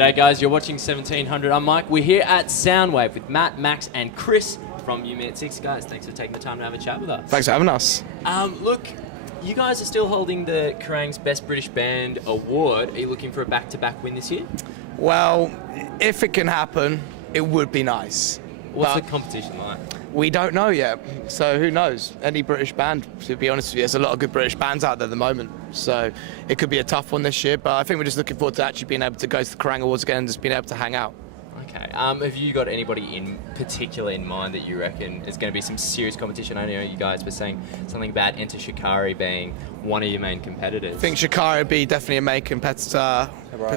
G'day guys, you're watching 1700. I'm Mike. We're here at Soundwave with Matt, Max and Chris from UMIT 6. Guys, thanks for taking the time to have a chat with us. Thanks for having us. Look, you guys are still holding the Kerrang's Best British Band Award. Are you looking for a back-to-back win this year? Well, if it can happen, it would be nice. What's But the competition like? we don't know yet, so who knows? Any British band, to be honest with you. There's a lot of good British bands out there at the moment, so it could be a tough one this year, but I think we're just looking forward to actually being able to go to the Kerrang Awards again and just being able to hang out. Okay. Have you got anybody in particular in mind that you reckon is going to be some serious competition? I know you guys were saying something about Enter Shikari being one of your main competitors. I think Shikari would be definitely a main competitor.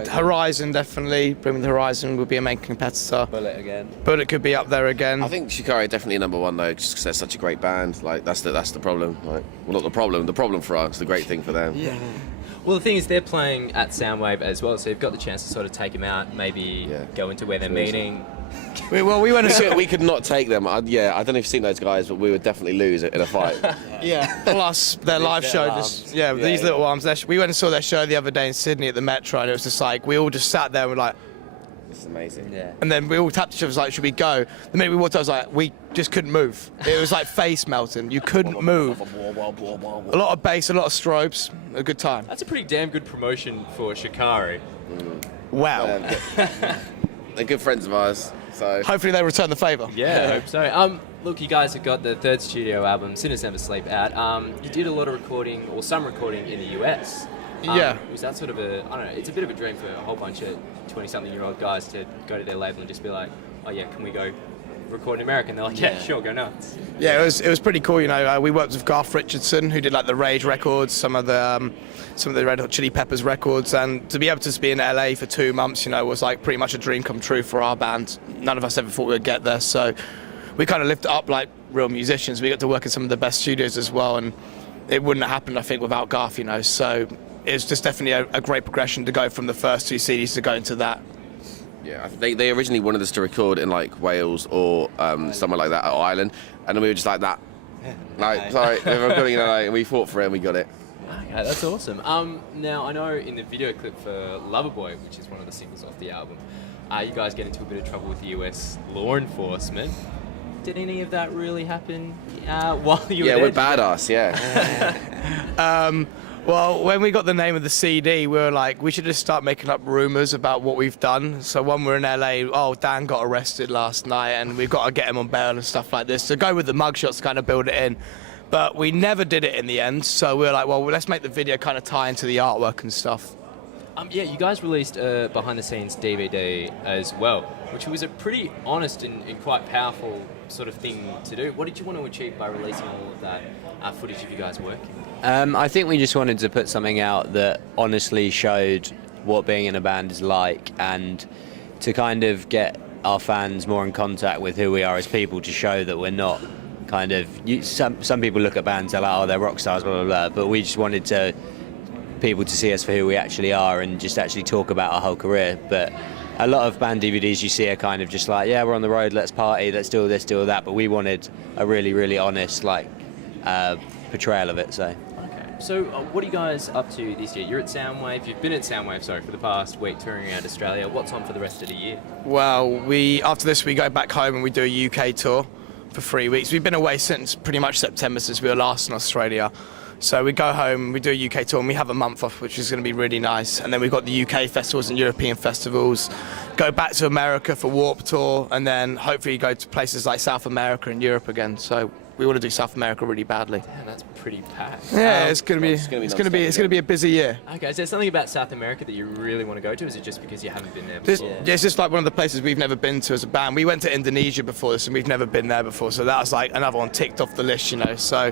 Horizon definitely. Bring the Horizon would be a main competitor. Bullet again. Bullet could be up there again. I think Shikari definitely number one though, just because they're such a great band. Like that's the problem. Like, well, not the problem. The problem for us, the great thing for them. Yeah. Well, the thing is, they're playing at Soundwave as well, so you've got the chance to sort of take them out, maybe go into where they're meeting. We went to We could not take them. I don't know if you've seen those guys, but we would definitely lose in a fight. Plus their live show, these little arms. We went and saw their show the other day in Sydney at the Metro, and it was just like we all just sat there and were like, It's amazing. Yeah. and then we all tapped each other, was like, should we go? The minute we walked out, I was like, we just couldn't move. It was like face melting. You couldn't move. A lot of bass, a lot of strobes. A good time. That's a pretty damn good promotion for Shikari. Wow. They're good friends of ours, so Hopefully they return the favour. Yeah, I hope so. Look, you guys have got the third studio album, Sinners Never Sleep, out. You did a lot of recording, or some recording in the US. Was that sort of I don't know, it's a bit of a dream for a whole bunch of 20-something-year-old guys to go to their label and just be like, oh yeah, can we go record in America? And they're like, yeah, sure, go nuts. Yeah, it was pretty cool. You know, we worked with Garth Richardson, who did like the Rage records, some of the Red Hot Chili Peppers records, and to be able to just be in LA for 2 months, you know, was like pretty much a dream come true for our band. None of us ever thought we'd get there, so we kind of lived it up like real musicians. We got to work in some of the best studios as well, and it wouldn't have happened, I think, without Garth, you know. So it's just definitely a great progression to go from the first 2 CDs to go into that. yeah. They originally wanted us to record in like Wales or somewhere like that, or Ireland, and then we were just like that. Like, sorry, we're recording in LA, and we fought for it and we got it. Okay, that's awesome. Now, I know in the video clip for Loverboy, which is one of the singles off the album, you guys get into a bit of trouble with the US law enforcement. Did any of that really happen while you were there? Yeah, we're badass, yeah. Well, when we got the name of the CD, we were like, we should just start making up rumours about what we've done. So when we're in LA, oh, Dan got arrested last night and we've got to get him on bail and stuff like this. So go with the mugshots, kind of build it in. But we never did it in the end. So we were like, well, let's make the video kind of tie into the artwork and stuff. Yeah, you guys released a behind-the-scenes DVD as well, which was a pretty honest and quite powerful sort of thing to do. What did you want to achieve by releasing all of that footage of you guys working? I think we just wanted to put something out that honestly showed what being in a band is like, and to kind of get our fans more in contact with who we are as people, to show that we're not kind of... some people look at bands, they're like, oh, they're rock stars, blah, blah, blah, but we just wanted people to see us for who we actually are and just actually talk about our whole career. But a lot of band DVDs you see are kind of just like, yeah, we're on the road, let's party, let's do this, do that, but we wanted a really, really honest portrayal of it. So what are you guys up to this year? You're at Soundwave. You've been at Soundwave, for the past week touring around Australia. What's on for the rest of the year? Well, after this we go back home and we do a UK tour for 3 weeks. We've been away since pretty much September, since we were last in Australia. So we go home, we do a UK tour, and we have a month off, which is going to be really nice. And then we've got the UK festivals and European festivals. Go back to America for Warped Tour, and then hopefully go to places like South America and Europe again. So we want to do South America really badly. Yeah, that's pretty packed. Yeah, it's going to be a busy year. Okay, is there something about South America that you really want to go to? Is it just because you haven't been there before? Yeah, it's just like one of the places we've never been to as a band. We went to Indonesia before this, and we've never been there before, so that was like another one ticked off the list, you know. So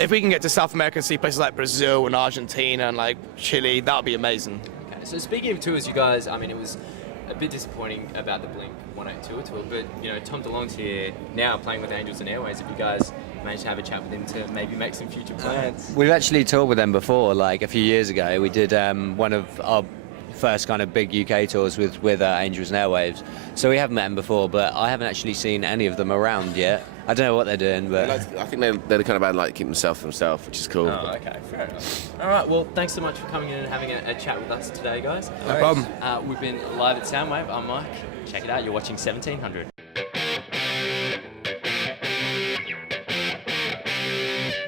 if we can get to South America and see places like Brazil and Argentina and like Chile, that would be amazing. Okay, so speaking of tours, you guys, I mean, it was a bit disappointing about the Blink 182 tour, but you know, Tom DeLonge's here now playing with Angels and Airways. Have you guys managed to have a chat with him to maybe make some future plans? We've actually toured with them before, like a few years ago. We did one of our first kind of big UK tours with Angels and Airwaves. So we have met them before, but I haven't actually seen any of them around yet. I don't know what they're doing, but I think they're the kind of band like keep themselves to themselves, which is cool. Oh, okay, fair enough. All right, well, thanks so much for coming in and having a chat with us today, guys. No problem. We've been live at Soundwave. I'm Mike. Check it out. You're watching 1700.